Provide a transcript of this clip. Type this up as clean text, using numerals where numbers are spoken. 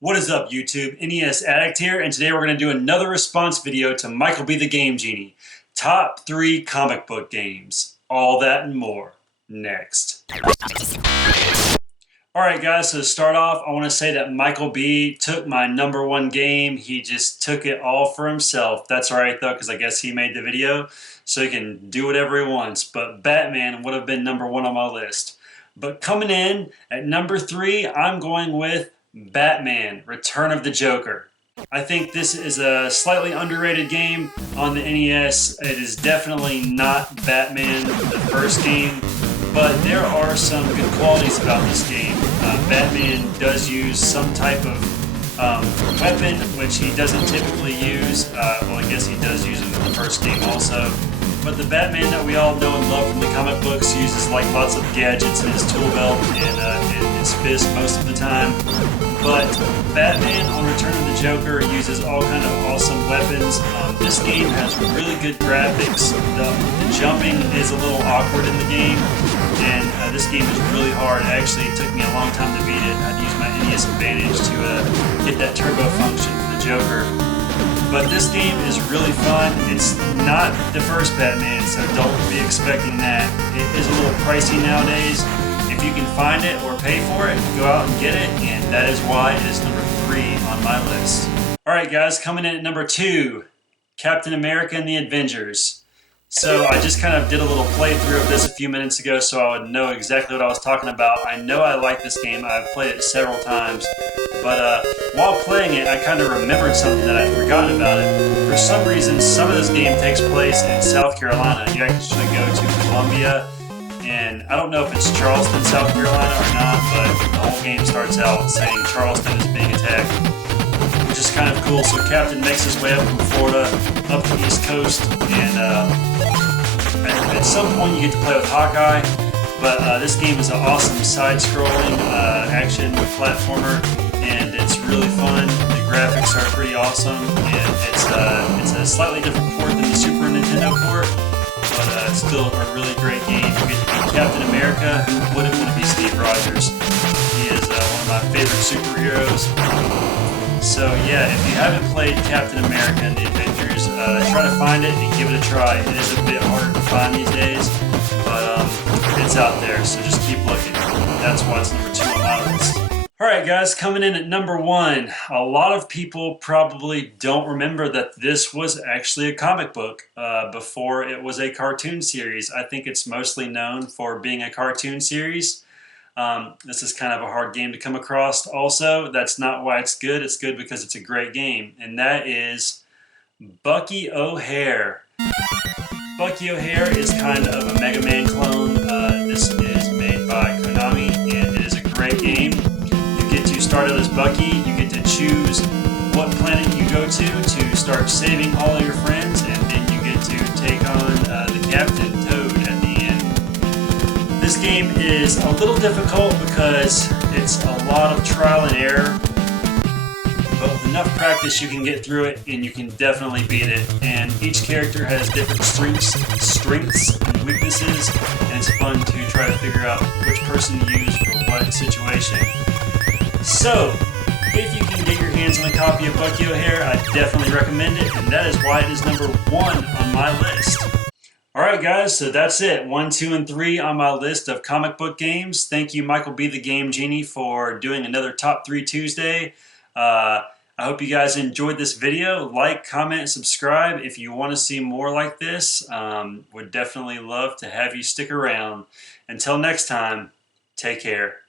What is up, YouTube? NES Addict here, and today we're going to do another response video to Michael B. the Game Genie. Top 3 comic book games. All that and more. Next. Alright guys, so to start off, I want to say that Michael B. took my #1 game. He just took it all for himself. That's alright though, because I guess he made the video, so he can do whatever he wants. But Batman would have been #1 on my list. But coming in at #3, I'm going with Batman, Return of the Joker. I think this is a slightly underrated game on the NES. It is definitely not Batman, the first game, but there are some good qualities about this game. Batman does use some type of weapon, which he doesn't typically use. Well, I guess he does use them in the first game also. But the Batman that we all know and love from the comic books uses like lots of gadgets in his tool belt and his fist most of the time. But Batman on Return of the Joker uses all kind of awesome weapons. This game has really good graphics. The jumping is a little awkward in the game, and this game is really hard. Actually, it took me a long time to beat it. I had to use my NES Advantage to get that turbo function for the Joker. But this game is really fun. It's not the first Batman, so don't be expecting that. It is a little pricey nowadays. If you can find it or pay for it, go out and get it, and that is why it is #3 on my list. Alright guys, coming in at #2, Captain America and the Avengers. So I just kind of did a little playthrough of this a few minutes ago so I would know exactly what I was talking about. I know I like this game. I've played it several times. But while playing it, I kind of remembered something that I'd forgotten about it. For some reason, some of this game takes place in South Carolina. You actually go to Columbia, and I don't know if it's Charleston, South Carolina or not, but the whole game starts out saying Charleston is being attacked, which is kind of cool. So Captain makes his way up from Florida, up the East Coast, and at some point you get to play with Hawkeye. But this game is an awesome side-scrolling action platformer, and it's really fun. The graphics are pretty awesome, and it's a slightly different port than the Super Nintendo port, but still a really great game. You get to be Captain America, who wouldn't want to be Steve Rogers. He is one of my favorite superheroes. So yeah, if you haven't played Captain America and the Avengers, try to find it and give it a try. It is a bit harder to find these days, but it's out there, so just keep looking. That's why it's #2 on my list. Alright guys, coming in at #1. A lot of people probably don't remember that this was actually a comic book before it was a cartoon series. I think it's mostly known for being a cartoon series. This is kind of a hard game to come across also. That's not why it's good. It's good because it's a great game, and that is Bucky OHare. Bucky OHare is kind of a Mega Man clone. This is made by Konami, and it is a great game. You get to start out as Bucky. You get to choose what planet you go to start saving all of your friends, and then you get to take on the Captain, Toad, at the end. This game is a little difficult because it's a lot of trial and error, but with enough practice you can get through it and you can definitely beat it. And each character has different strengths and weaknesses, and it's fun to try to figure out which person to use for what situation. So, if you can get your hands on a copy of Bucky OHare, I definitely recommend it, and that is why it is #1 on my list. Alright guys, so that's it. 1, 2, and 3 on my list of comic book games. Thank you, Michael B. the Game Genie, for doing another Top 3 Tuesday. I hope you guys enjoyed this video. Like, comment, subscribe if you want to see more like this. Would definitely love to have you stick around. Until next time, take care.